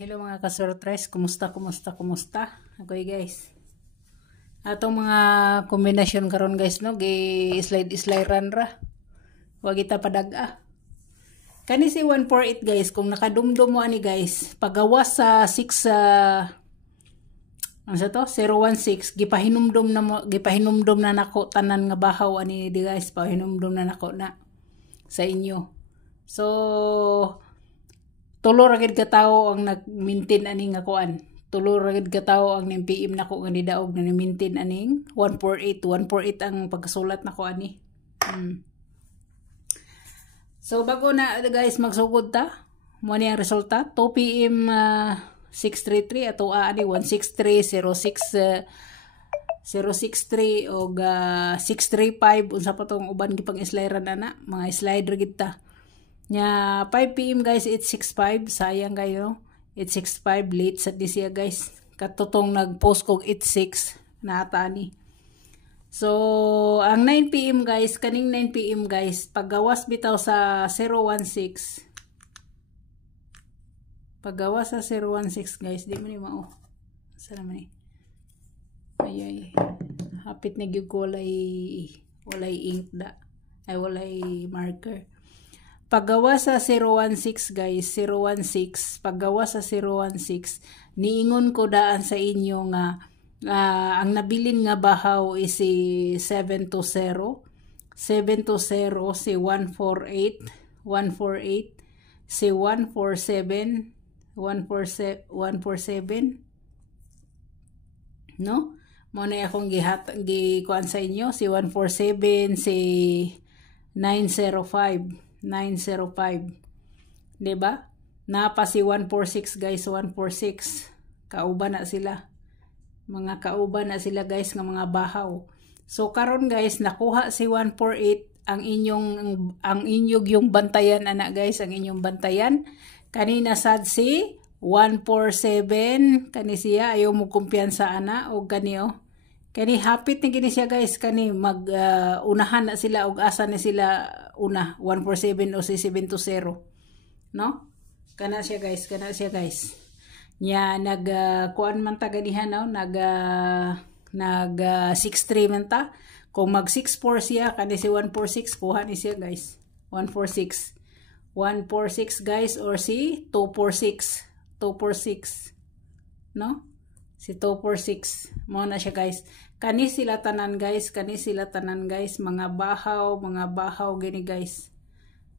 Hello mga ka-surprise, kumusta? Ako guys. Atong mga kombinasyon karon guys no, gi-slide ra. Wa kita padag-a. Kani si 148 guys, kung nakadumdum mo ani guys, pagawas sa 6 ano sa to? 016 gipahinumdum na nako tanan nga bahaw ani di guys, pahinumdum na nako na sa inyo. So tulo ra gid ka tawo ang nag-maintain ani nga kuan. Tulo ra gid ka tawo ang nim-PM nako nga nidaog na ni-maintain aning 148. 148 ang pagkasulat nako ani. So bago na guys magsugod ta, mo ni ang resulta 2 PM 633 ato ani 163 063 og 635 unsa pa tong uban gipang slideran ana, mga slider gid ta. Nya 5 PM guys 865, sayang kayo 865 late sa siya guys, katutong nag-post kog 86 na ata ni. So ang 9 PM guys, kaning 9 PM guys, paggawas bitaw sa 016, paggawas sa 016 guys, di man ni mao sa naman ni ay hapit na gyud ko walay ink da ay walay marker. Paggawa sa 016 guys, 016, paggawa sa 016, niingon ko daan sa inyo nga ang nabilin nga bahaw is si 720, 720, si 148, 148, si 147, 147, no? Muna akong gikuan sa inyo, si 147, si 905, 905. Diba? Napa si 146 guys, 146. Kauban na sila. Mga kauban na sila guys ng mga bahaw. So karon guys, nakuha si 148 ang inyong yung bantayan anak guys, ang inyong bantayan. Kanina sad si 147, kani siya ayaw mo kumpiyansa ana og kaniyo. Kani hapit ni gini siya guys, kani mag unahan na sila og asa na sila una 147 o si 720, no? Kana siya guys, kana siya guys. Nya nag kuan man ta ganihan no, nag 63 man ta. Kung mag 64 siya, kani si 146 kuha ni siya guys. 146. 146 guys or si 246. 246. No? Si 246. Mo na siya guys. Kani sila tanan guys, kani sila tanan guys, mga bahaw gini guys.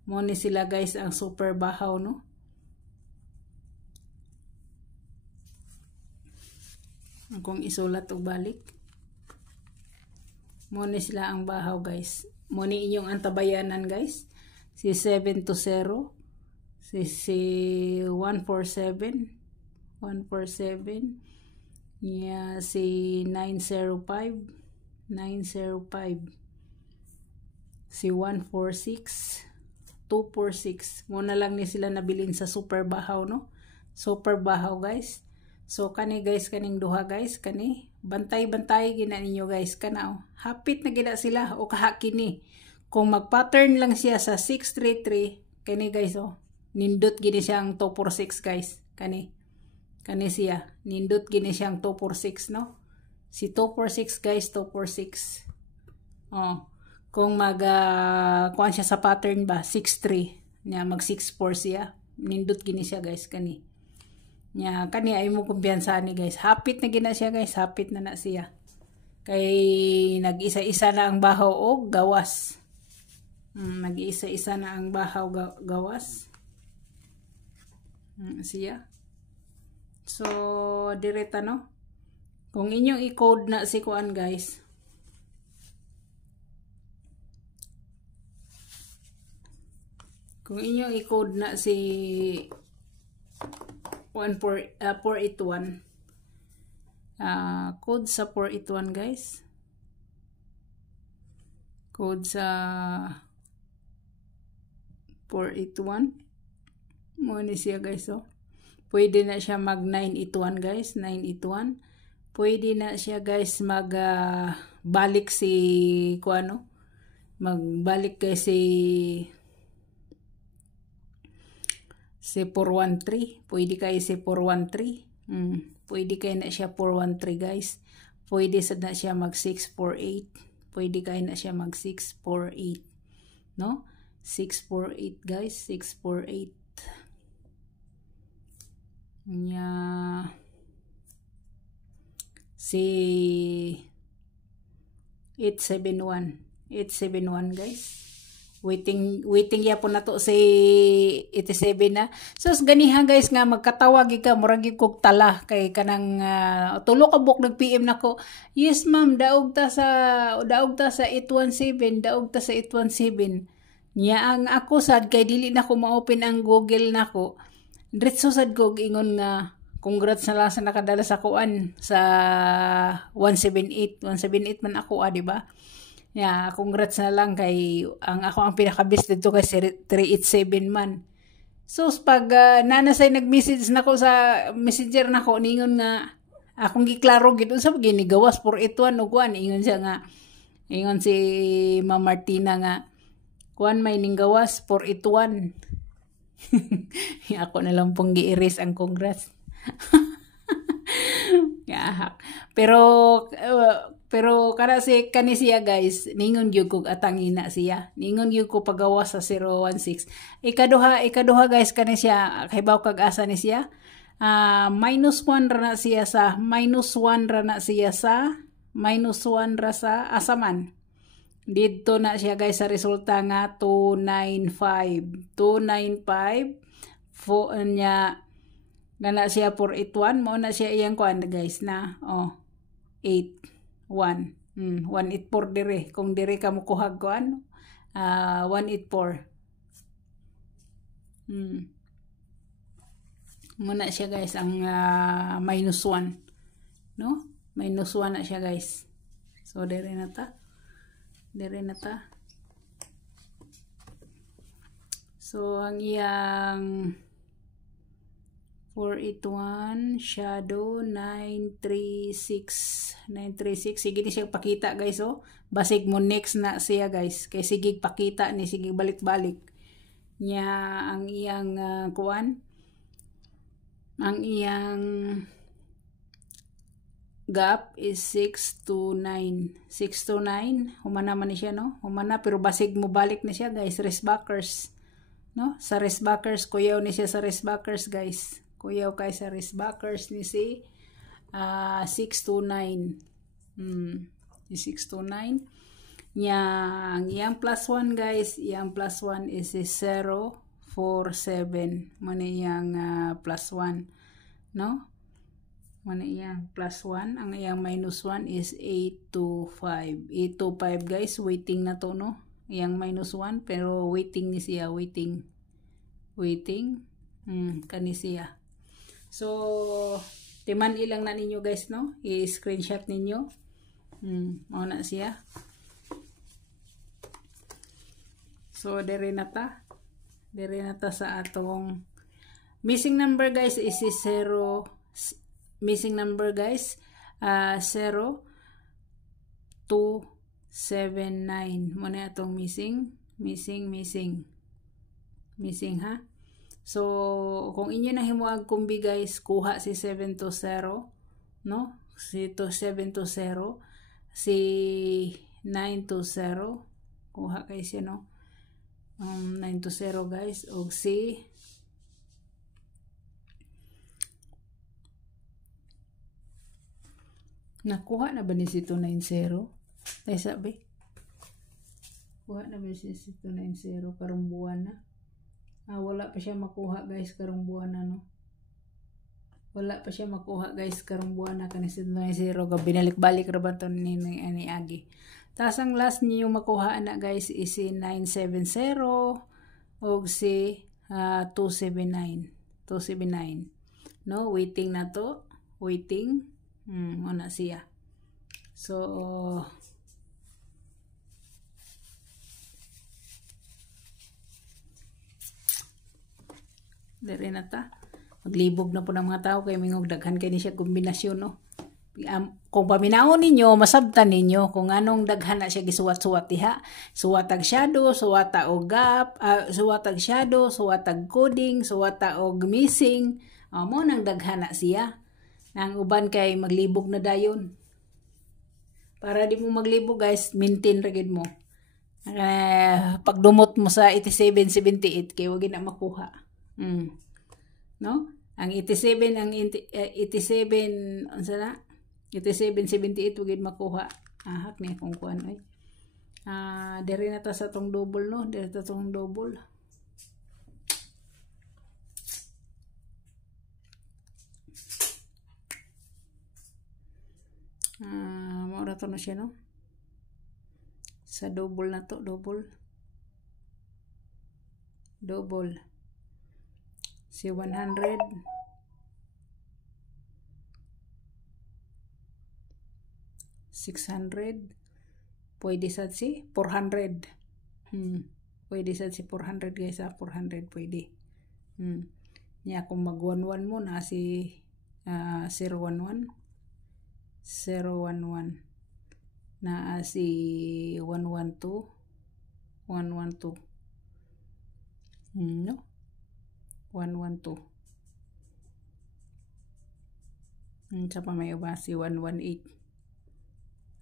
Mo ni sila guys ang super bahaw no. Kung isulat og balik. Mo ni sila ang bahaw guys. Mo ni inyong antabayanan guys. Si 720, si 147, 147. Yeah, si 905, 905, si 146, 246. Muna lang ni sila nabilin sa super bahaw no. Super bahaw guys. So kani guys, kaning duha guys, kani bantay-bantay gina ninyo guys, kana hapit na gina sila o kaha kini. Kung mag-pattern lang siya sa 633, kani guys nindot gini siyang 246 guys, kani siya, nindot gini siyang 246 no. Si 246 guys, 246. Kung kuan siya sa pattern ba 63, nya mag 64 siya, nindot gini siya guys, kani. Nya kani ay mo kumpiyansa ni guys. Hapit na gina siya guys, hapit na siya. Kay nag-isa-isa na ang bahaw o gawas. Nag-isa-isa na ang bahaw gawas. Siya. So, direta no. Kung inyong i-code na si kuan guys. Kung inyong i-code na si 481. Code sa 481 guys. Code sa 481. Mo ni siya guys Pwede na siya mag 981 guys, 981. Pwede na siya guys mag balik si kuano. Magbalik guys si si 413. Pwede kayo si 413. Pwede kayo na siya 413 guys. Pwede sa na siya mag 648. Pwede kayo na siya mag 648. No? 648 guys. 648. Nya si 871. 871 guys. Waiting ya po na to si 87 na. So ganiha guys nga magkatawag ka murag kog tala kay kanang tulo ka buk nag PM nako. Yes ma'am, daog ta sa 817, daog ta sa 817. Nya ang ako sad kay dili na ko ma-open ang Google nako. Diretso sad ko ingon nga congrats na lang sa nakadala sa kuan sa 178. 178 man ako di ba? Yeah, congrats na lang kay ako ang pinaka-best dito kay 387 man. So pag nanasay nag-message nako sa messenger nako ningon nga akong giklaro gid unsa ginigawas 481 ug kuan ingon siya nga ingon si Ma'am Martina nga kuan may ninggawas 481. Ako na lang pong gi-erase ang congrats. Yeah. Pero kada si kanisiya guys, ningon gyud kog atangina siya. Ningon gyud ko pagawas sa 016. Ikaduha guys kanisiya kahibaw kag asa ni siya. -1 ra na siya sa -1 ra na siya sa -1 ra sa asaman. Dito na siya guys sa resulta nga 295. 295 nya na siya 481 mo na siya iyang kuan guys na 81 184 dire kung dire ka mo kuhag kuan 184 muna siya guys ang -1 no -1 na siya guys. So dire na ta. So ang iyang 481 shadow 936 sige ni siya pakita guys basig mo next na siya guys kay sige pakita ni sige balik-balik nya ang iyang kuan ang iyang gap is 629 humana man ni siya no humana pero basig mo balik ni siya guys restbackers no sa restbackers kuyaw ni siya sa restbackers guys kuyaw kay sa restbackers ni si 629 629 nya ang iyang +1 guys iyang +1 is 047 man iyang +1 no man iyang +1 ang iyang -1 is 825 guys waiting na to no iyang -1 pero waiting ni siya waiting kani siya. So timan ilang na ninyo guys no i-screenshot ninyo mao na siya. So dire na ta sa atong missing number guys is 0 missing number guys 0279 mo na atong missing ha. So kung inyo na himuag kumbi guys kuha si 720 no si 720 si 920 kuha kay siya no 920 guys og si nakuha na ba ni si 290? Ay sabi. Kuha na ba si 290 karong buwan na? Wala pa siya makuha guys karong buwan na no. Wala pa siya makuha guys karong buwan na kani si 290 ga binalik-balik ra ba to ni Agi. Tas ang last niyo makuha na guys is si 970 og si 279 no waiting na to muna siya. So dire na ta maglibog na po ng mga tao kay mingog daghan kay ni siya kombinasyon no Kung paminaon ninyo, masabtan ninyo kung anong daghan na siya gisuwat-suwat diha. Suwatag shadow, suwata og gap, suwatag shadow, suwatag coding, suwata og missing. Mo nang daghan na siya. Nang uban kay maglibog na dayon. Para di mo maglibog guys, maintain ra gid mo. Pagdumot mo sa 8778 kay wag na makuha. No? Ang 87 unsa na? 8778 wag makuha. Hak niya kung kuan ay. Diri na ta sa tong double no, diri ta tong double. Maura to na siya no. Sa double na to, double. Si 100 600 pwede sad si 400. Pwede sad si 400 guys, 400 pwede. Nya kung mag 11 mo na si 011 na si 112 no 112 sa pa may uba si 118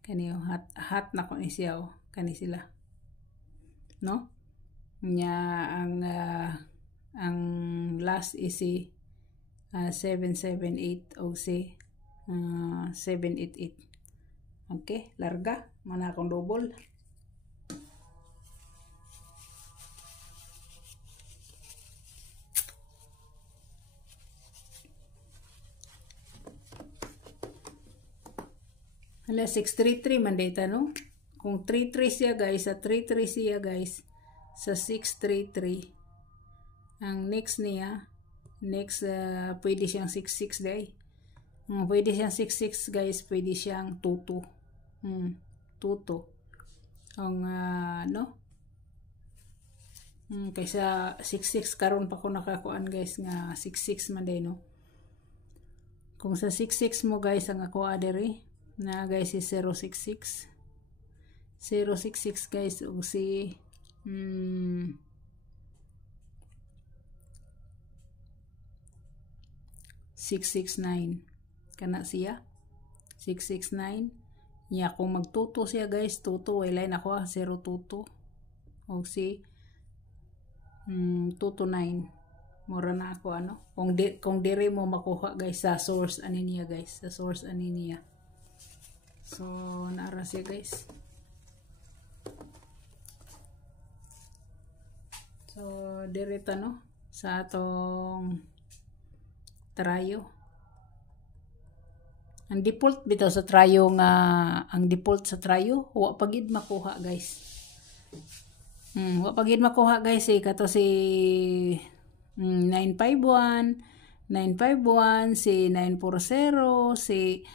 kaniyo hat na ko ni siya kani sila no nya ang last is si 778 o si 788. Okay, larga mana akong double. Hala 633 man data no. Kung 33 siya guys, sa 33 siya guys, sa 633. Ang next niya, pwede siyang 66 day. Pwede siyang 66 guys, pwede siyang 22. 22. Ang no? Kaysa 66 karon pa ko nakakuan guys nga 66 man day no. Kung sa 66 mo guys ang ako adere na guys is 066 guys o si 669 kana siya 669 niya kung magtuto siya guys tuto way line ako 022 o si 229 mura na ako ano kung dire mo makuha guys sa source ani niya guys sa source ani niya. So naara siya guys. So direta no sa atong trayo. Ang default bitaw sa trayo nga ang default sa trayo wa pagid makuha guys. Wa pagid makuha guys kato si 951 si 940 si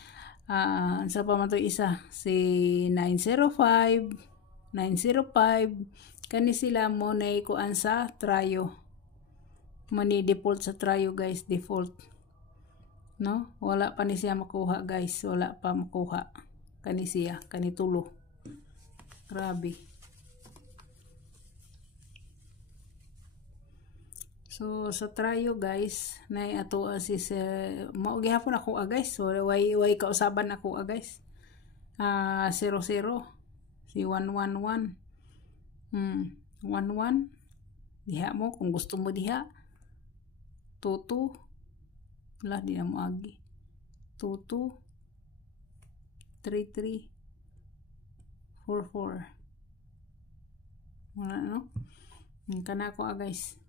sa pa man to isa si 905 kani sila mo na kuan sa trayo mani default sa trayo guys default no wala pa ni siya makuha guys wala pa makuha kani siya kani tulo grabe. So sa trayo guys na ato si mao gihapon ako guys so way kausaban ako guys 00 si 111 11 diha mo kung gusto mo diha 22 wala di na mo agi 22 33 44 wala no kana ako guys.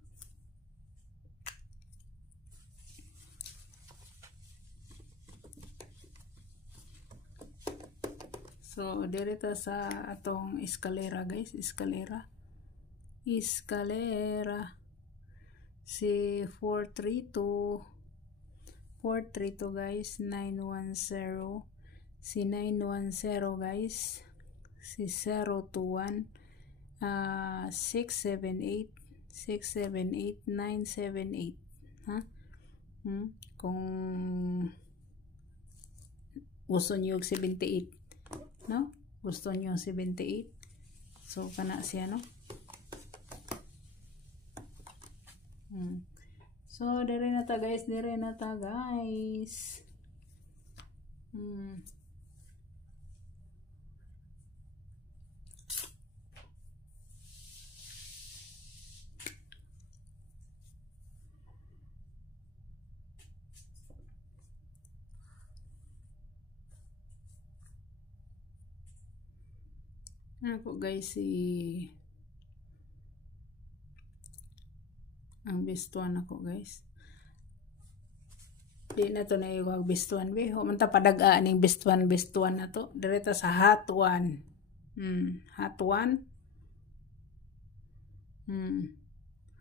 So direta sa atong eskalera guys eskalera si 432 guys 910 si 910 guys si 021 678 978 ha kung gusto niyo 78, no? Gusto niyo 78. So kana siya, no? So dire na ta guys, dire na ta guys. Ako guys, ang bestuan ako guys. Di na to na yung bestuan be. Humanta padagaan ng bestuan na to. Direta sa hot one. Hot one.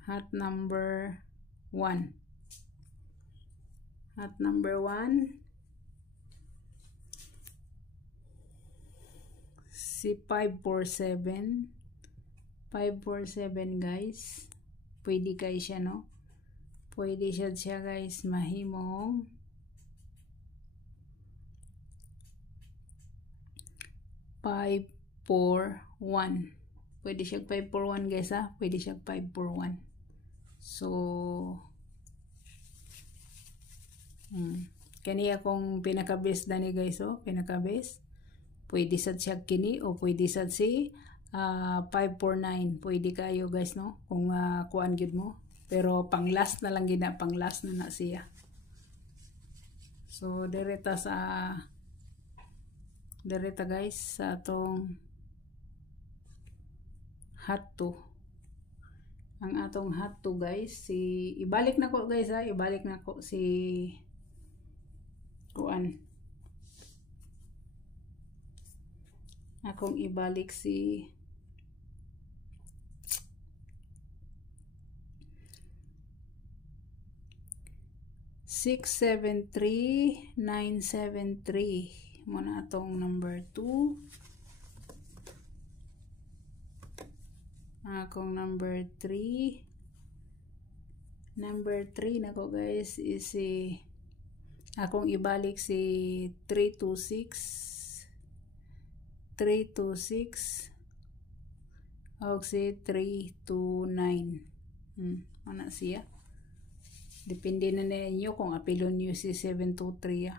Hot number 1. Hot number 1. Si 547. 547 guys. Pwede kayo siya, no? Pwede siya guys mahimong 541. Pwede siya 541 guys, ha? Pwede siya 541. So kani akong pinaka-best dani guys, oh, pinaka-best. Pwede sad siya kini o pwede sad si 549. Pwede kayo guys, no? Kung kuan gyud mo. Pero pang last na lang gina, pang last na siya. So direta guys sa atong hot 2. Ang atong hot 2 guys, ibalik na ko guys, ha? Ibalik na ko si kuan. Akong ibalik si 673,973 muna atong number 2. Akong number 3. Number 3 nako guys is akong ibalik si 326 o si 329. Ano siya? Depende na ninyo kung apilon nyo si 723.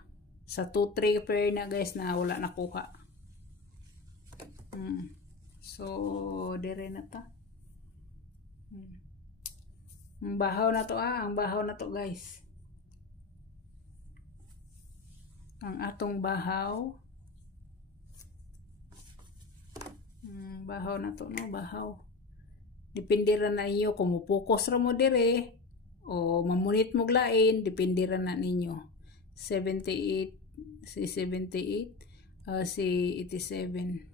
Sa 23 pair na guys na wala nakuha. So dire na ta. Ang bahaw na to, ang bahaw na to guys. Ang atong bahaw. Bahaw na to, no? Bahaw. Depende ra na ninyo kung mupokus ra mo dire o mamunit mo glain, depende ra na ninyo. 78, si 78, si 87.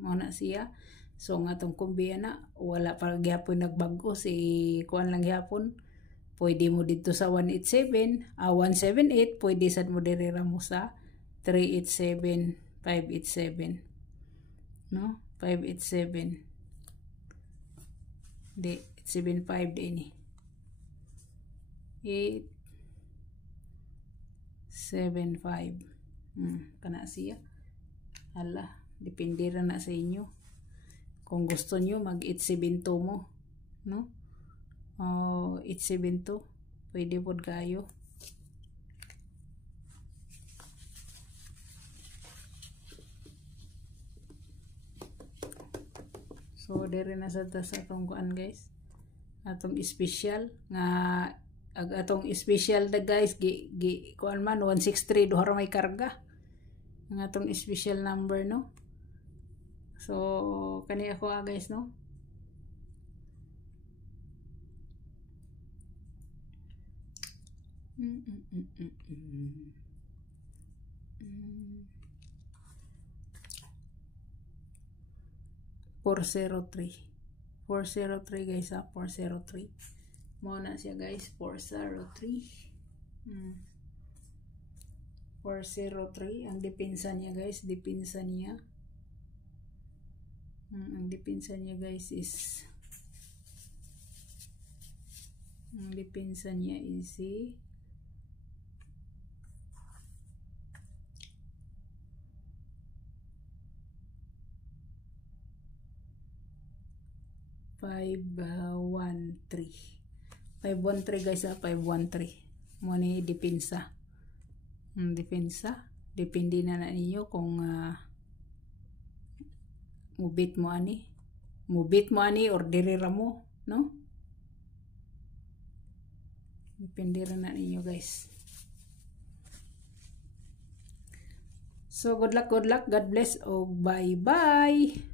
Muna siya. So nga tong kumbiya na, wala pa gyapon nagbago, si kuan lang gyapon. Pwede mo dito sa 187, 178, pwede sad mo dire ra mo sa 387, 587. No? 587. Di, 75 din eh. 875. Kana siya. Hala, depende ra na sa inyo. Kung gusto nyo, mag-872 mo. No? 872. Pwede po kayo. So, dire na sa atong kuan guys. Atong special. Nga, atong special na guys, kuan man, 163, duhara may karga. Ang atong special number, no? So, kani ako guys, no? $403. 403 guys, ha? 403. Muna siya guys, 403. 403. Ang depensa niya guys, depensa niya. Ang depensa niya guys is ang depensa niya is 513 guys, 513 mo ni depensa. Depensa depende na ninyo kung mubit mo ani or dirira mo, no? Depende rin na ninyo guys. So good luck, God bless, o bye bye.